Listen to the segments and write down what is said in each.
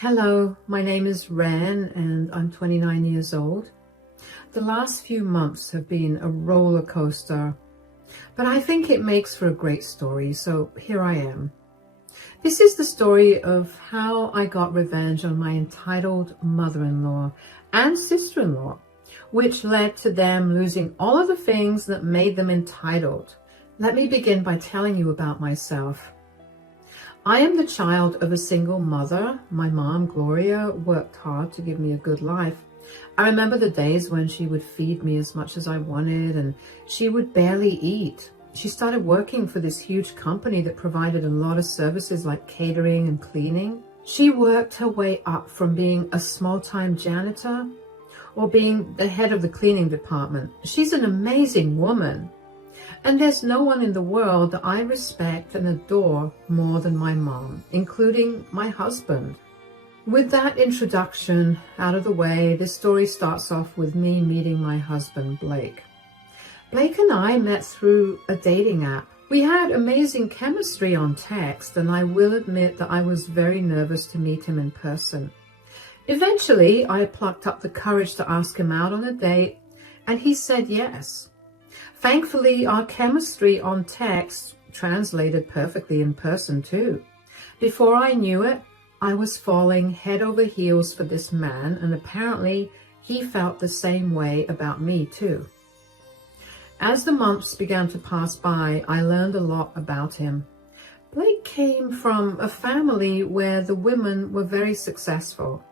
Hello, my name is Ren and I'm 29 years old. The last few months have been a roller coaster, but I think it makes for a great story, so here I am. This is the story of how I got revenge on my entitled mother-in-law and sister-in-law, which led to them losing all of the things that made them entitled. Let me begin by telling you about myself. I am the child of a single mother. My mom, Gloria, worked hard to give me a good life. I remember the days when she would feed me as much as I wanted and she would barely eat. She started working for this huge company that provided a lot of services like catering and cleaning. She worked her way up from being a small-time janitor or being the head of the cleaning department. She's an amazing woman. And there's no one in the world that I respect and adore more than my mom, including my husband. With that introduction out of the way, this story starts off with me meeting my husband, Blake. Blake and I met through a dating app. We had amazing chemistry on text, and I will admit that I was very nervous to meet him in person. Eventually, I plucked up the courage to ask him out on a date, and he said yes. Thankfully, our chemistry on text translated perfectly in person too. Before I knew it, I was falling head over heels for this man, and apparently he felt the same way about me too. As the months began to pass by, I learned a lot about him. Blake came from a family where the women were very successful.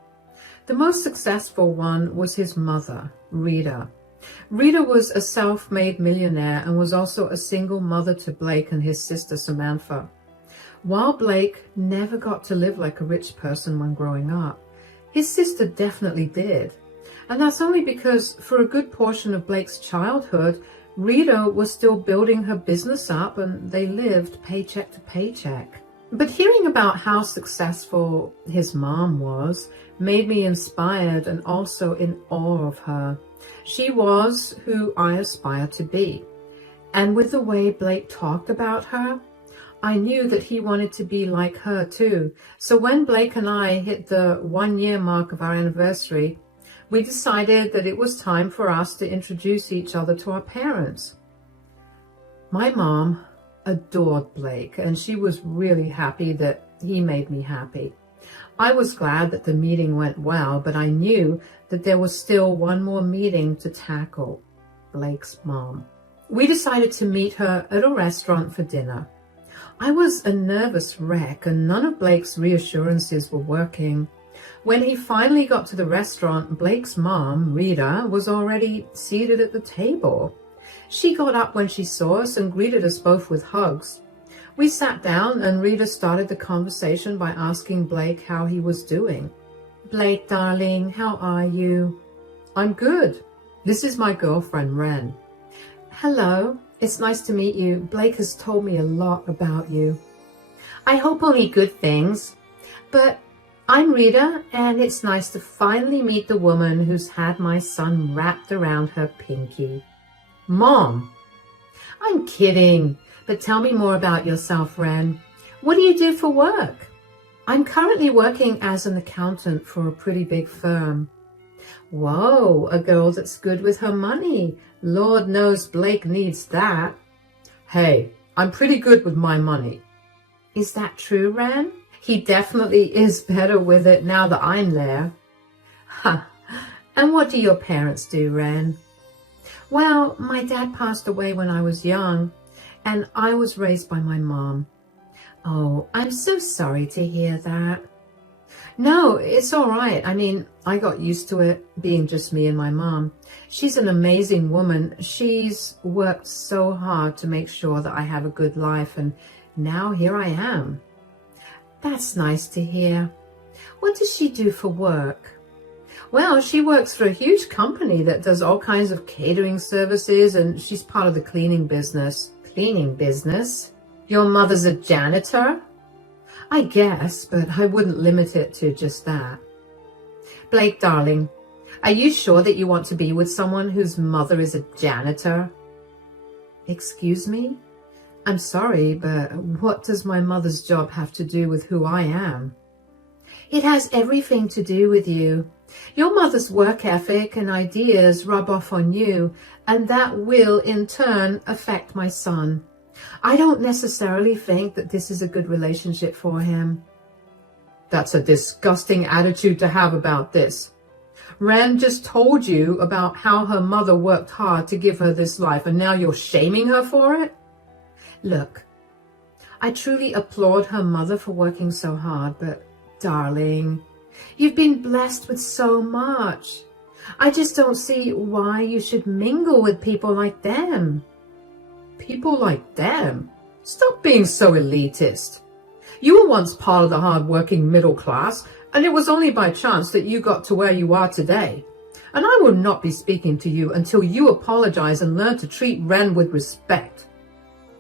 The most successful one was his mother, Rita. Rita was a self-made millionaire and was also a single mother to Blake and his sister Samantha. While Blake never got to live like a rich person when growing up, his sister definitely did. And that's only because for a good portion of Blake's childhood, Rita was still building her business up and they lived paycheck to paycheck. But hearing about how successful his mom was made me inspired and also in awe of her. She was who I aspire to be. And with the way Blake talked about her, I knew that he wanted to be like her too. So when Blake and I hit the 1-year mark of our anniversary, we decided that it was time for us to introduce each other to our parents. My mom adored Blake, and she was really happy that he made me happy. I was glad that the meeting went well, but I knew that there was still one more meeting to tackle, Blake's mom. We decided to meet her at a restaurant for dinner. I was a nervous wreck, and none of Blake's reassurances were working. When he finally got to the restaurant, Blake's mom, Rita, was already seated at the table. She got up when she saw us and greeted us both with hugs. We sat down and Rita started the conversation by asking Blake how he was doing. "Blake, darling, how are you?" "I'm good. This is my girlfriend, Ren." "Hello, it's nice to meet you. Blake has told me a lot about you." "I hope only good things. But I'm Rita, and it's nice to finally meet the woman who's had my son wrapped around her pinky." "Mom!" "I'm kidding, but tell me more about yourself, Ren. What do you do for work?" "I'm currently working as an accountant for a pretty big firm." "Whoa, a girl that's good with her money. Lord knows Blake needs that." "Hey, I'm pretty good with my money." "Is that true, Ren? He definitely is better with it now that I'm there." "Ha, and what do your parents do, Ren?" "Well, my dad passed away when I was young, and I was raised by my mom." "Oh, I'm so sorry to hear that." "No, it's all right. I mean, I got used to it being just me and my mom. She's an amazing woman. She's worked so hard to make sure that I have a good life, and now here I am." "That's nice to hear. What does she do for work?" "Well, she works for a huge company that does all kinds of catering services, and she's part of the cleaning business." "Cleaning business? Your mother's a janitor?" "I guess, but I wouldn't limit it to just that." "Blake, darling, are you sure that you want to be with someone whose mother is a janitor?" "Excuse me? I'm sorry, but what does my mother's job have to do with who I am?" It has everything to do with you. Your mother's work ethic and ideas rub off on you, and that will, in turn, affect my son. I don't necessarily think that this is a good relationship for him. That's a disgusting attitude to have about this. Ren just told you about how her mother worked hard to give her this life, and now you're shaming her for it? Look, I truly applaud her mother for working so hard, but darling, you've been blessed with so much. I just don't see why you should mingle with people like them. People like them? Stop being so elitist. You were once part of the hard-working middle class, and it was only by chance that you got to where you are today. And I will not be speaking to you until you apologize and learn to treat Ren with respect.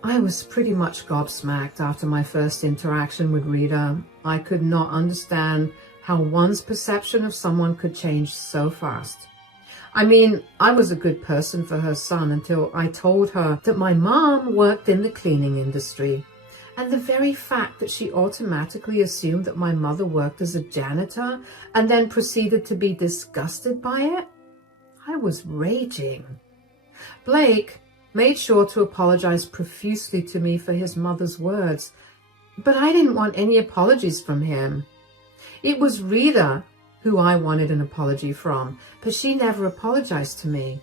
I was pretty much gobsmacked after my first interaction with Rita. I could not understand how one's perception of someone could change so fast. I mean, I was a good person for her son until I told her that my mom worked in the cleaning industry. And the very fact that she automatically assumed that my mother worked as a janitor and then proceeded to be disgusted by it, I was raging. Blake made sure to apologize profusely to me for his mother's words, but I didn't want any apologies from him. It was Rita who I wanted an apology from, but she never apologized to me.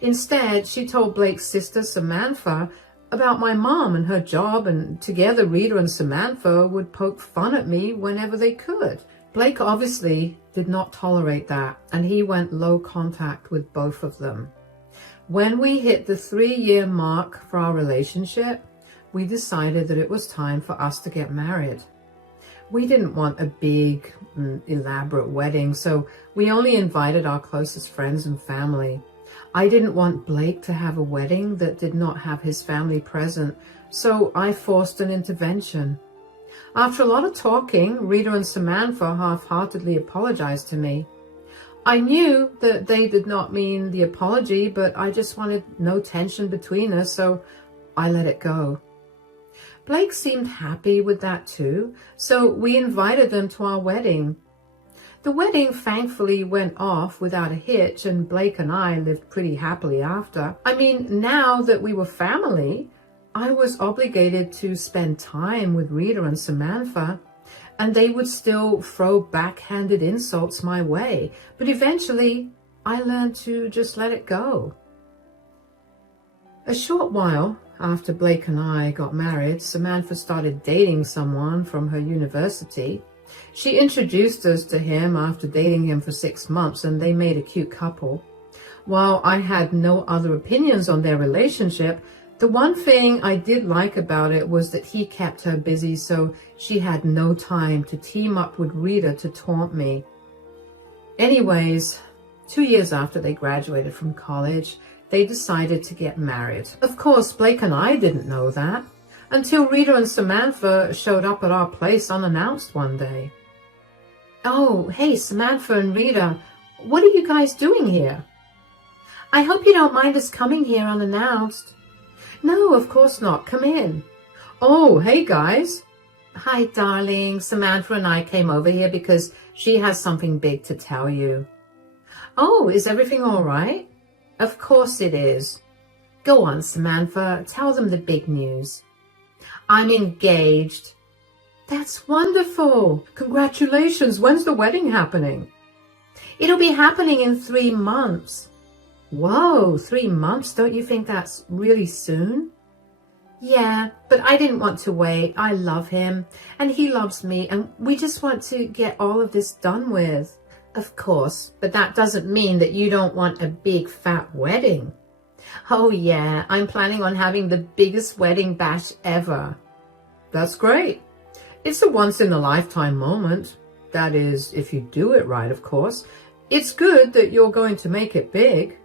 Instead, she told Blake's sister Samantha about my mom and her job, and together Rita and Samantha would poke fun at me whenever they could. Blake obviously did not tolerate that, and he went low contact with both of them. When we hit the 3-year mark for our relationship, we decided that it was time for us to get married. We didn't want a big, elaborate wedding, so we only invited our closest friends and family. I didn't want Blake to have a wedding that did not have his family present, so I forced an intervention. After a lot of talking, Rita and Samantha half-heartedly apologized to me. I knew that they did not mean the apology, but I just wanted no tension between us, so I let it go. Blake seemed happy with that too, so we invited them to our wedding. The wedding thankfully went off without a hitch, and Blake and I lived pretty happily after. I mean, now that we were family, I was obligated to spend time with Rita and Samantha, and they would still throw backhanded insults my way. But eventually, I learned to just let it go. A short while after Blake and I got married, Samantha started dating someone from her university. She introduced us to him after dating him for 6 months, and they made a cute couple. While I had no other opinions on their relationship, the one thing I did like about it was that he kept her busy, so she had no time to team up with Rita to taunt me. Anyways, 2 years after they graduated from college, they decided to get married. Of course, Blake and I didn't know that until Rita and Samantha showed up at our place unannounced one day. "Oh, hey, Samantha and Rita, what are you guys doing here?" "I hope you don't mind us coming here unannounced." "No, of course not. Come in." "Oh, hey, guys." "Hi, darling. Samantha and I came over here because she has something big to tell you." "Oh, is everything all right?" "Of course it is." "Go on, Samantha. Tell them the big news." "I'm engaged." "That's wonderful. Congratulations. When's the wedding happening?" "It'll be happening in 3 months." "Whoa, 3 months? Don't you think that's really soon?" "Yeah, but I didn't want to wait. I love him, and he loves me, and we just want to get all of this done with." "Of course, but that doesn't mean that you don't want a big fat wedding." "Oh yeah, I'm planning on having the biggest wedding bash ever." "That's great. It's a once-in-a-lifetime moment. That is, if you do it right, of course. It's good that you're going to make it big."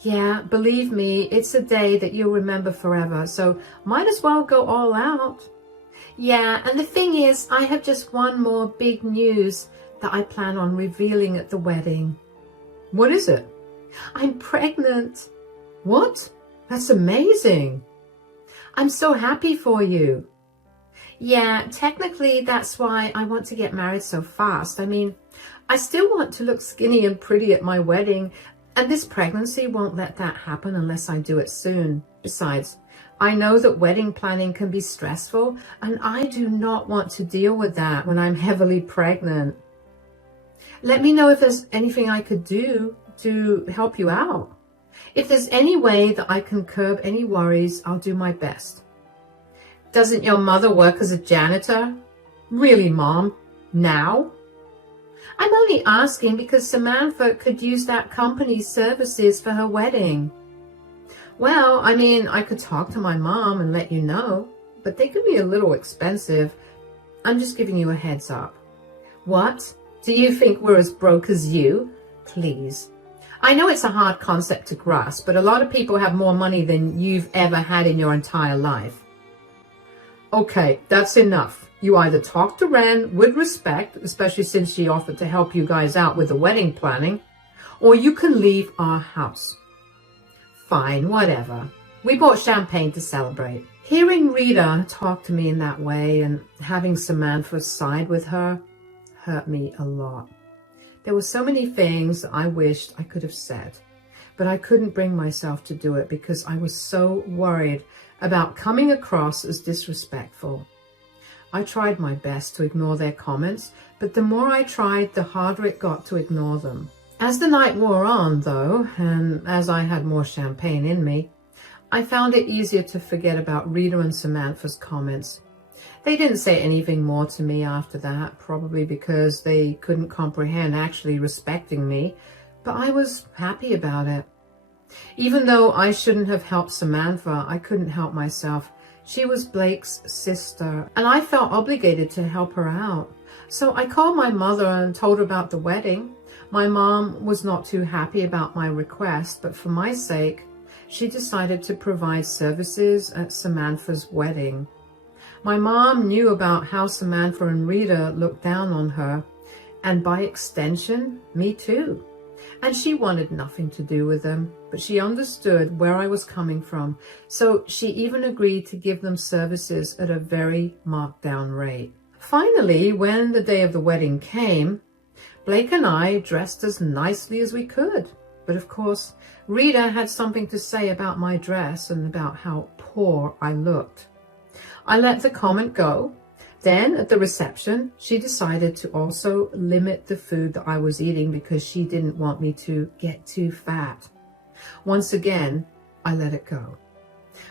"Yeah, believe me, it's a day that you'll remember forever, so might as well go all out." "Yeah, and the thing is, I have just one more big news that I plan on revealing at the wedding." "What is it?" "I'm pregnant." "What? That's amazing." "I'm so happy for you." Yeah, technically that's why I want to get married so fast. I mean, I still want to look skinny and pretty at my wedding, and this pregnancy won't let that happen unless I do it soon. Besides, I know that wedding planning can be stressful, and I do not want to deal with that when I'm heavily pregnant. Let me know if there's anything I could do to help you out. If there's any way that I can curb any worries, I'll do my best. Doesn't your mother work as a janitor? Really, Mom? Now? I'm only asking because Samantha could use that company's services for her wedding. Well, I mean, I could talk to my mom and let you know, but they could be a little expensive. I'm just giving you a heads up. What? Do you think we're as broke as you? Please. I know it's a hard concept to grasp, but a lot of people have more money than you've ever had in your entire life. Okay, that's enough. You either talk to Ren with respect, especially since she offered to help you guys out with the wedding planning, or you can leave our house. Fine, whatever. We bought champagne to celebrate. Hearing Rita talk to me in that way and having Samantha side with her hurt me a lot. There were so many things I wished I could have said, but I couldn't bring myself to do it because I was so worried about coming across as disrespectful. I tried my best to ignore their comments, but the more I tried, the harder it got to ignore them. As the night wore on, though, and as I had more champagne in me, I found it easier to forget about Rita and Samantha's comments. They didn't say anything more to me after that, probably because they couldn't comprehend actually respecting me, but I was happy about it. Even though I shouldn't have helped Samantha, I couldn't help myself. She was Blake's sister, and I felt obligated to help her out. So I called my mother and told her about the wedding. My mom was not too happy about my request, but for my sake, she decided to provide services at Samantha's wedding. My mom knew about how Samantha and Rita looked down on her, and by extension, me too. And she wanted nothing to do with them, but she understood where I was coming from, so she even agreed to give them services at a very marked down rate. Finally, when the day of the wedding came, Blake and I dressed as nicely as we could. But of course, Rita had something to say about my dress and about how poor I looked. I let the comment go. Then at the reception, she decided to also limit the food that I was eating because she didn't want me to get too fat. Once again, I let it go.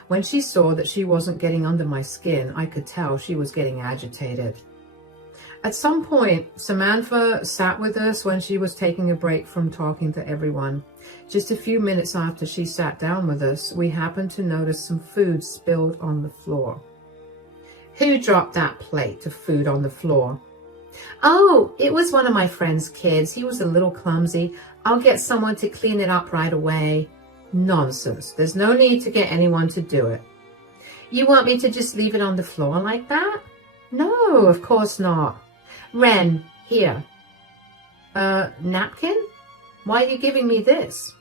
When she saw that she wasn't getting under my skin, I could tell she was getting agitated. At some point, Samantha sat with us when she was taking a break from talking to everyone. Just a few minutes after she sat down with us, we happened to notice some food spilled on the floor. Who dropped that plate of food on the floor? Oh, it was one of my friend's kids. He was a little clumsy. I'll get someone to clean it up right away. Nonsense. There's no need to get anyone to do it. You want me to just leave it on the floor like that? No, of course not. Ren, here. Napkin? Why are you giving me this?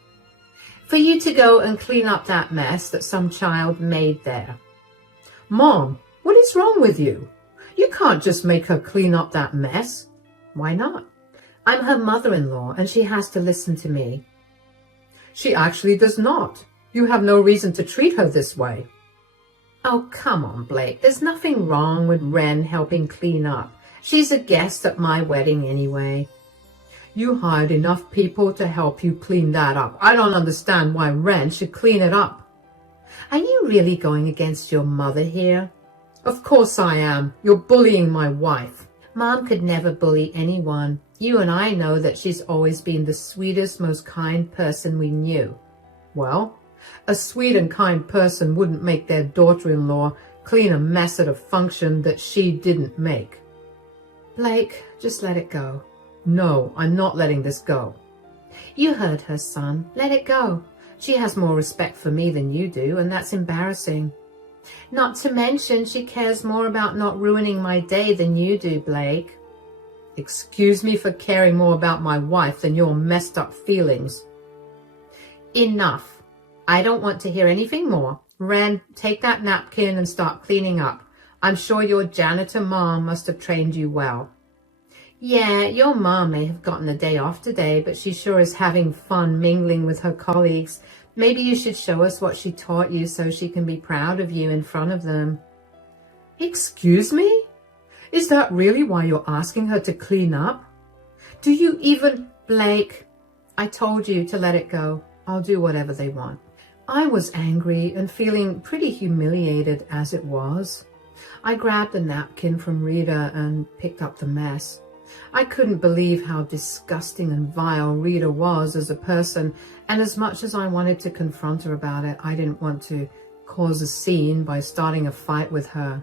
For you to go and clean up that mess that some child made there. Mom, what is wrong with you? You can't just make her clean up that mess. Why not? I'm her mother-in-law and she has to listen to me. She actually does not. You have no reason to treat her this way. Oh, come on, Blake. There's nothing wrong with Ren helping clean up. She's a guest at my wedding anyway. You hired enough people to help you clean that up. I don't understand why Ren should clean it up. Are you really going against your mother here? Of course I am. You're bullying my wife. Mom could never bully anyone. You and I know that she's always been the sweetest, most kind person we knew. Well, a sweet and kind person wouldn't make their daughter-in-law clean a mess at a function that she didn't make. Blake, just let it go. No, I'm not letting this go. You heard her, son. Let it go. She has more respect for me than you do, and that's embarrassing. Not to mention she cares more about not ruining my day than you do, Blake. Excuse me for caring more about my wife than your messed up feelings. Enough. I don't want to hear anything more. Ren, take that napkin and start cleaning up. I'm sure your janitor mom must have trained you well. Yeah, your mom may have gotten a day off today, but she sure is having fun mingling with her colleagues. Maybe you should show us what she taught you so she can be proud of you in front of them. Excuse me? Is that really why you're asking her to clean up? Do you even... Blake, I told you to let it go. I'll do whatever they want. I was angry and feeling pretty humiliated as it was. I grabbed a napkin from Rita and picked up the mess. I couldn't believe how disgusting and vile Rita was as a person, and as much as I wanted to confront her about it, I didn't want to cause a scene by starting a fight with her.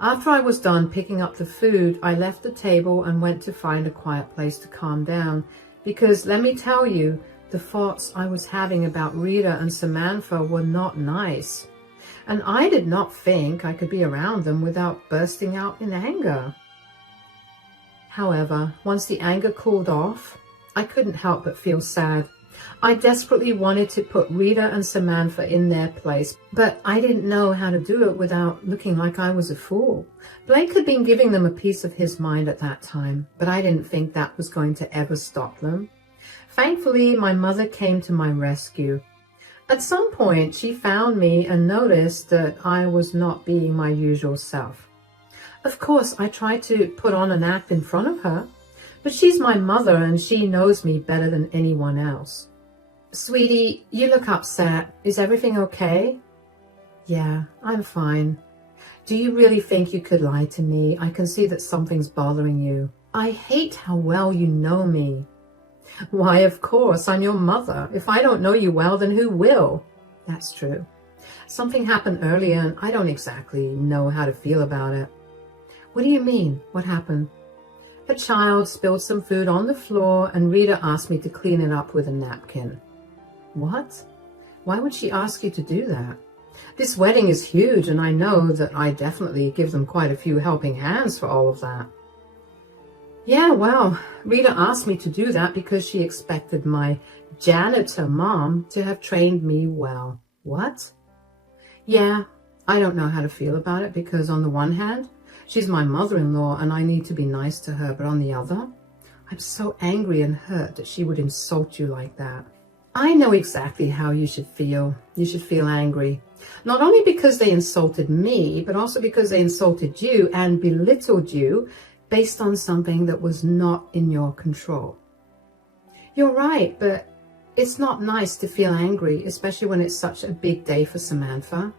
After I was done picking up the food, I left the table and went to find a quiet place to calm down, because let me tell you, the thoughts I was having about Rita and Samantha were not nice, and I did not think I could be around them without bursting out in anger. However, once the anger cooled off, I couldn't help but feel sad. I desperately wanted to put Rita and Samantha in their place, but I didn't know how to do it without looking like I was a fool. Blake had been giving them a piece of his mind at that time, but I didn't think that was going to ever stop them. Thankfully, my mother came to my rescue. At some point, she found me and noticed that I was not being my usual self. Of course, I tried to put on an act in front of her, but she's my mother and she knows me better than anyone else. Sweetie, you look upset. Is everything okay? Yeah, I'm fine. Do you really think you could lie to me? I can see that something's bothering you. I hate how well you know me. Why, of course, I'm your mother. If I don't know you well, then who will? That's true. Something happened earlier and I don't exactly know how to feel about it. What do you mean? What happened? A child spilled some food on the floor and Rita asked me to clean it up with a napkin. What? Why would she ask you to do that? This wedding is huge and I know that I definitely give them quite a few helping hands for all of that. Yeah, well, Rita asked me to do that because she expected my janitor mom to have trained me well. What? Yeah, I don't know how to feel about it because on the one hand, she's my mother-in-law and I need to be nice to her, but on the other, I'm so angry and hurt that she would insult you like that. I know exactly how you should feel. You should feel angry. Not only because they insulted me, but also because they insulted you and belittled you based on something that was not in your control. You're right, but it's not nice to feel angry, especially when it's such a big day for Samantha.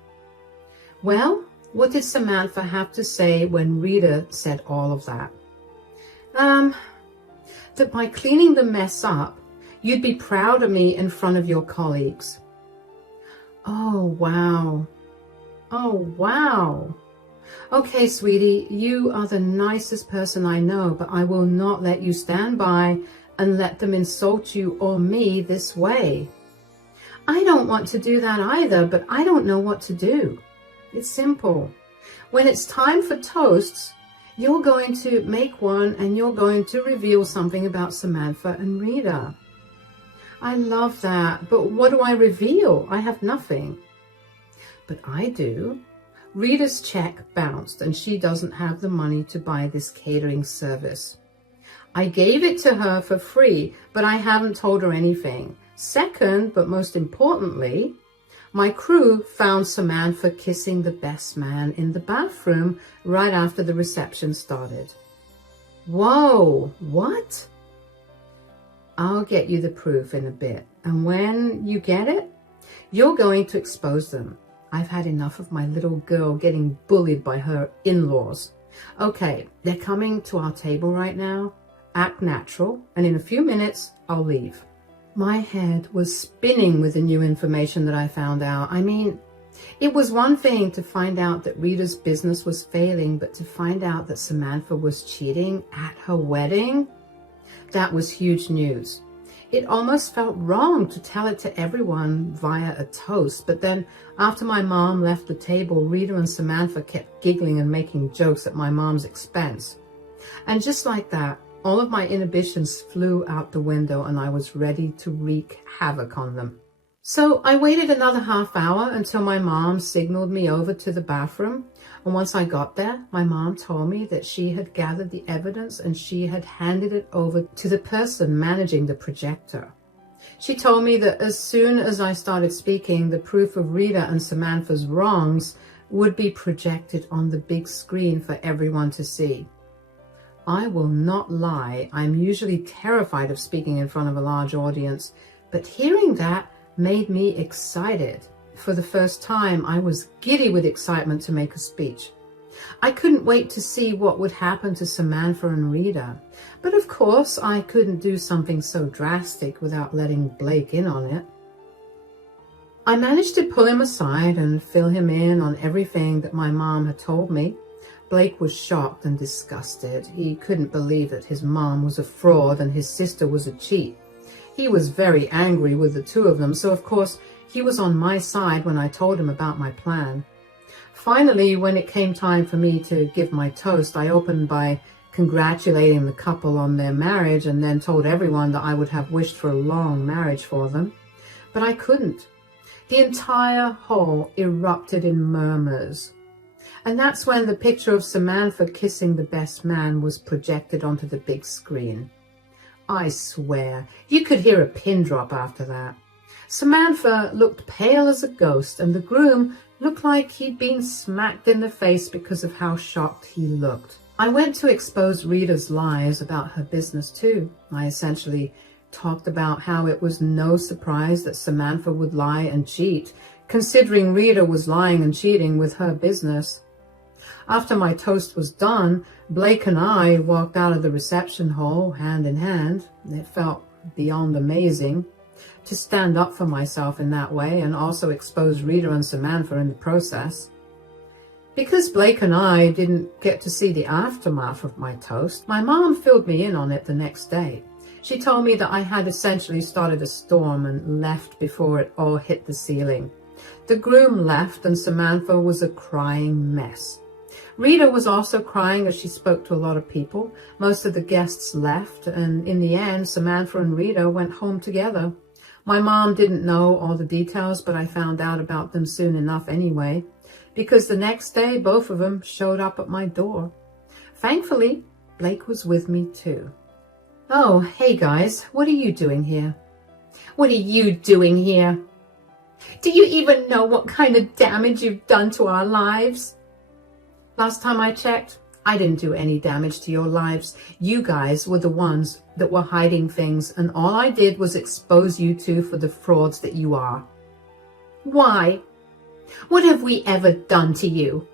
Well, what did Samantha have to say when Rita said all of that? That by cleaning the mess up, you'd be proud of me in front of your colleagues. Oh, wow. Oh, wow. Okay, sweetie, you are the nicest person I know, but I will not let you stand by and let them insult you or me this way. I don't want to do that either, but I don't know what to do. It's simple. When it's time for toasts, you're going to make one and you're going to reveal something about Samantha and Rita. I love that, but what do I reveal? I have nothing. But I do. Rita's check bounced and she doesn't have the money to buy this catering service. I gave it to her for free, but I haven't told her anything. Second, but most importantly, my crew found Samantha kissing the best man in the bathroom right after the reception started. Whoa, what? I'll get you the proof in a bit, and when you get it, you're going to expose them. I've had enough of my little girl getting bullied by her in-laws. Okay, they're coming to our table right now. Act natural, and in a few minutes, I'll leave. My head was spinning with the new information that I found out. I mean, it was one thing to find out that Rita's business was failing, but to find out that Samantha was cheating at her wedding, that was huge news. It almost felt wrong to tell it to everyone via a toast, but then after my mom left the table, Rita and Samantha kept giggling and making jokes at my mom's expense. And just like that, all of my inhibitions flew out the window and I was ready to wreak havoc on them. So I waited another half hour until my mom signaled me over to the bathroom. And once I got there, my mom told me that she had gathered the evidence and she had handed it over to the person managing the projector. She told me that as soon as I started speaking, the proof of Rita and Samantha's wrongs would be projected on the big screen for everyone to see. I will not lie, I'm usually terrified of speaking in front of a large audience, but hearing that made me excited. For the first time, I was giddy with excitement to make a speech. I couldn't wait to see what would happen to Samantha and Rita. But of course, I couldn't do something so drastic without letting Blake in on it. I managed to pull him aside and fill him in on everything that my mom had told me. Blake was shocked and disgusted. He couldn't believe that his mom was a fraud and his sister was a cheat. He was very angry with the two of them, so of course he was on my side when I told him about my plan. Finally, when it came time for me to give my toast, I opened by congratulating the couple on their marriage and then told everyone that I would have wished for a long marriage for them. But I couldn't. The entire hall erupted in murmurs. And that's when the picture of Samantha kissing the best man was projected onto the big screen. I swear, you could hear a pin drop after that. Samantha looked pale as a ghost, and the groom looked like he'd been smacked in the face because of how shocked he looked. I went to expose Rita's lies about her business too. I essentially talked about how it was no surprise that Samantha would lie and cheat, considering Rita was lying and cheating with her business. After my toast was done, Blake and I walked out of the reception hall hand in hand. It felt beyond amazing to stand up for myself in that way and also expose Rita and Samantha in the process. Because Blake and I didn't get to see the aftermath of my toast, my mom filled me in on it the next day. She told me that I had essentially started a storm and left before it all hit the ceiling. The groom left and Samantha was a crying mess. Rita was also crying as she spoke to a lot of people. Most of the guests left, and in the end, Samantha and Rita went home together. My mom didn't know all the details, but I found out about them soon enough anyway, because the next day, both of them showed up at my door. Thankfully, Blake was with me too. Oh, hey guys, what are you doing here? What are you doing here? Do you even know what kind of damage you've done to our lives? Last time I checked, I didn't do any damage to your lives. You guys were the ones that were hiding things, and all I did was expose you two for the frauds that you are. Why? What have we ever done to you?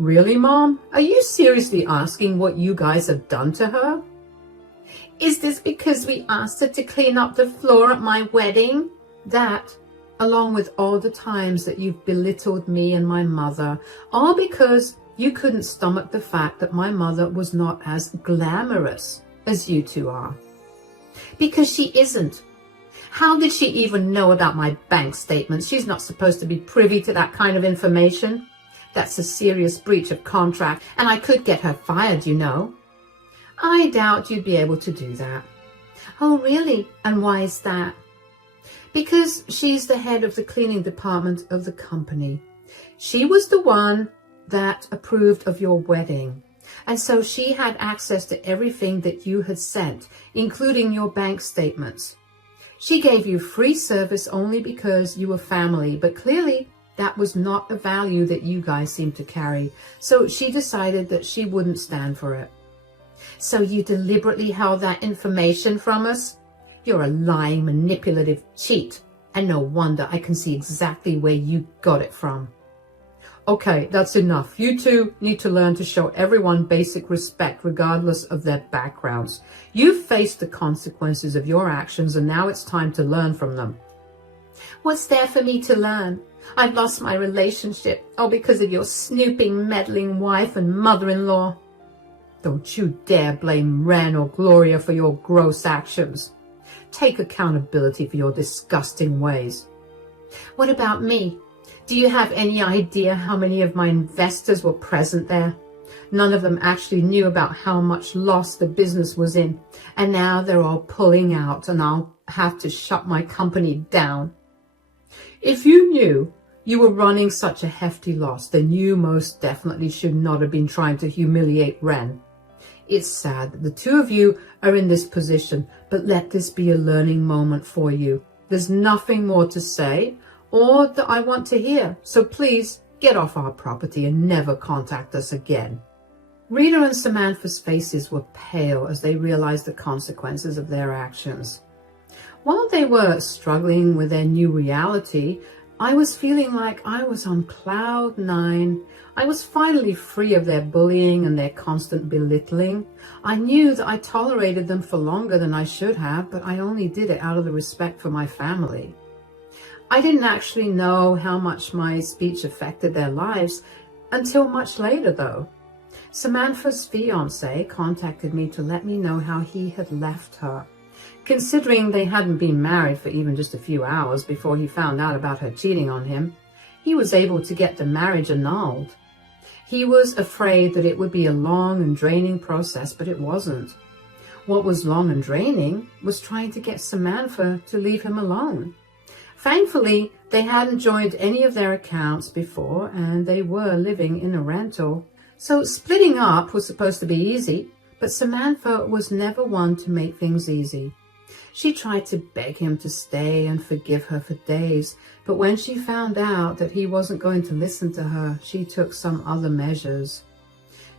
Really, Mom? Are you seriously asking what you guys have done to her? Is this because we asked her to clean up the floor at my wedding? That, along with all the times that you've belittled me and my mother, all because you couldn't stomach the fact that my mother was not as glamorous as you two are. Because she isn't. How did she even know about my bank statements? She's not supposed to be privy to that kind of information. That's a serious breach of contract, and I could get her fired, you know. I doubt you'd be able to do that. Oh, really? And why is that? Because she's the head of the cleaning department of the company. She was the one that approved of your wedding. And so she had access to everything that you had sent, including your bank statements. She gave you free service only because you were family, but clearly that was not a value that you guys seemed to carry. So she decided that she wouldn't stand for it. So you deliberately held that information from us? You're a lying, manipulative cheat, and no wonder I can see exactly where you got it from. Okay, that's enough. You two need to learn to show everyone basic respect regardless of their backgrounds. You've faced the consequences of your actions, and now it's time to learn from them. What's there for me to learn? I've lost my relationship, all because of your snooping, meddling wife and mother-in-law. Don't you dare blame Ren or Gloria for your gross actions. Take accountability for your disgusting ways. What about me? Do you have any idea how many of my investors were present there? None of them actually knew about how much loss the business was in, and now they're all pulling out, and I'll have to shut my company down. If you knew you were running such a hefty loss, then you most definitely should not have been trying to humiliate Ren. It's sad that the two of you are in this position, but let this be a learning moment for you. There's nothing more to say or that I want to hear, so please get off our property and never contact us again. Rita and Samantha's faces were pale as they realized the consequences of their actions. While they were struggling with their new reality, I was feeling like I was on cloud 9. I was finally free of their bullying and their constant belittling. I knew that I tolerated them for longer than I should have, but I only did it out of the respect for my family. I didn't actually know how much my speech affected their lives until much later, though. Samantha's fiancé contacted me to let me know how he had left her. Considering they hadn't been married for even just a few hours before he found out about her cheating on him, he was able to get the marriage annulled. He was afraid that it would be a long and draining process, but it wasn't. What was long and draining was trying to get Samantha to leave him alone. Thankfully, they hadn't joined any of their accounts before, and they were living in a rental. So splitting up was supposed to be easy, but Samantha was never one to make things easy. She tried to beg him to stay and forgive her for days, but when she found out that he wasn't going to listen to her, she took some other measures.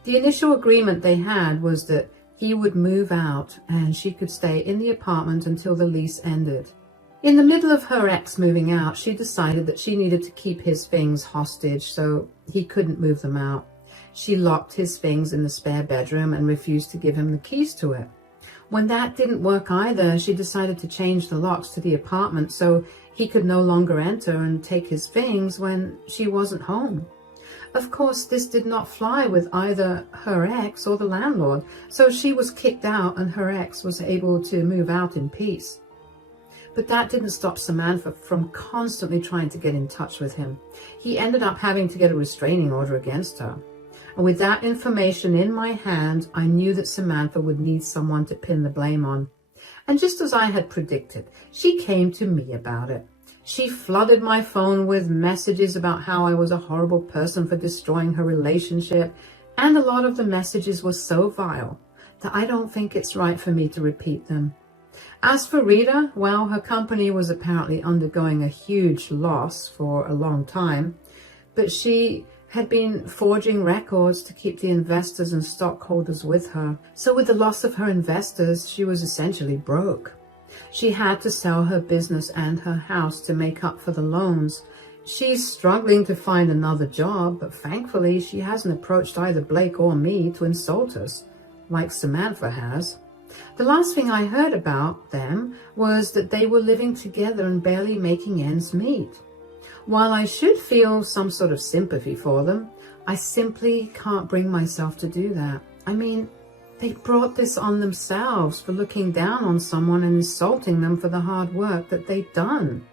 The initial agreement they had was that he would move out and she could stay in the apartment until the lease ended. In the middle of her ex moving out, she decided that she needed to keep his things hostage so he couldn't move them out. She locked his things in the spare bedroom and refused to give him the keys to it. When that didn't work either, she decided to change the locks to the apartment so he could no longer enter and take his things when she wasn't home. Of course, this did not fly with either her ex or the landlord, so she was kicked out and her ex was able to move out in peace. But that didn't stop Samantha from constantly trying to get in touch with him. He ended up having to get a restraining order against her. And with that information in my hand, I knew that Samantha would need someone to pin the blame on. And just as I had predicted, she came to me about it. She flooded my phone with messages about how I was a horrible person for destroying her relationship, and a lot of the messages were so vile that I don't think it's right for me to repeat them. As for Rita, well, her company was apparently undergoing a huge loss for a long time, but she had been forging records to keep the investors and stockholders with her. So with the loss of her investors, she was essentially broke. She had to sell her business and her house to make up for the loans. She's struggling to find another job, but thankfully she hasn't approached either Blake or me to insult us, like Samantha has. The last thing I heard about them was that they were living together and barely making ends meet. While I should feel some sort of sympathy for them, I simply can't bring myself to do that. I mean, they brought this on themselves for looking down on someone and insulting them for the hard work that they'd done.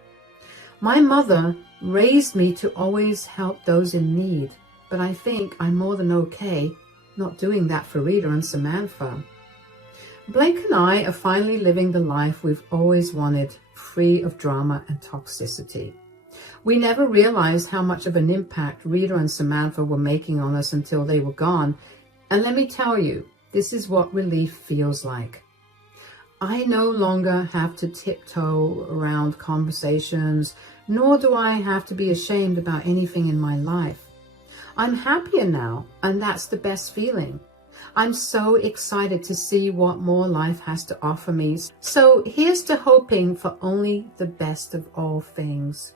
My mother raised me to always help those in need, but I think I'm more than okay not doing that for Rita and Samantha. Blake and I are finally living the life we've always wanted, free of drama and toxicity. We never realized how much of an impact Rita and Samantha were making on us until they were gone. And let me tell you, this is what relief feels like. I no longer have to tiptoe around conversations, nor do I have to be ashamed about anything in my life. I'm happier now, and that's the best feeling. I'm so excited to see what more life has to offer me. So here's to hoping for only the best of all things.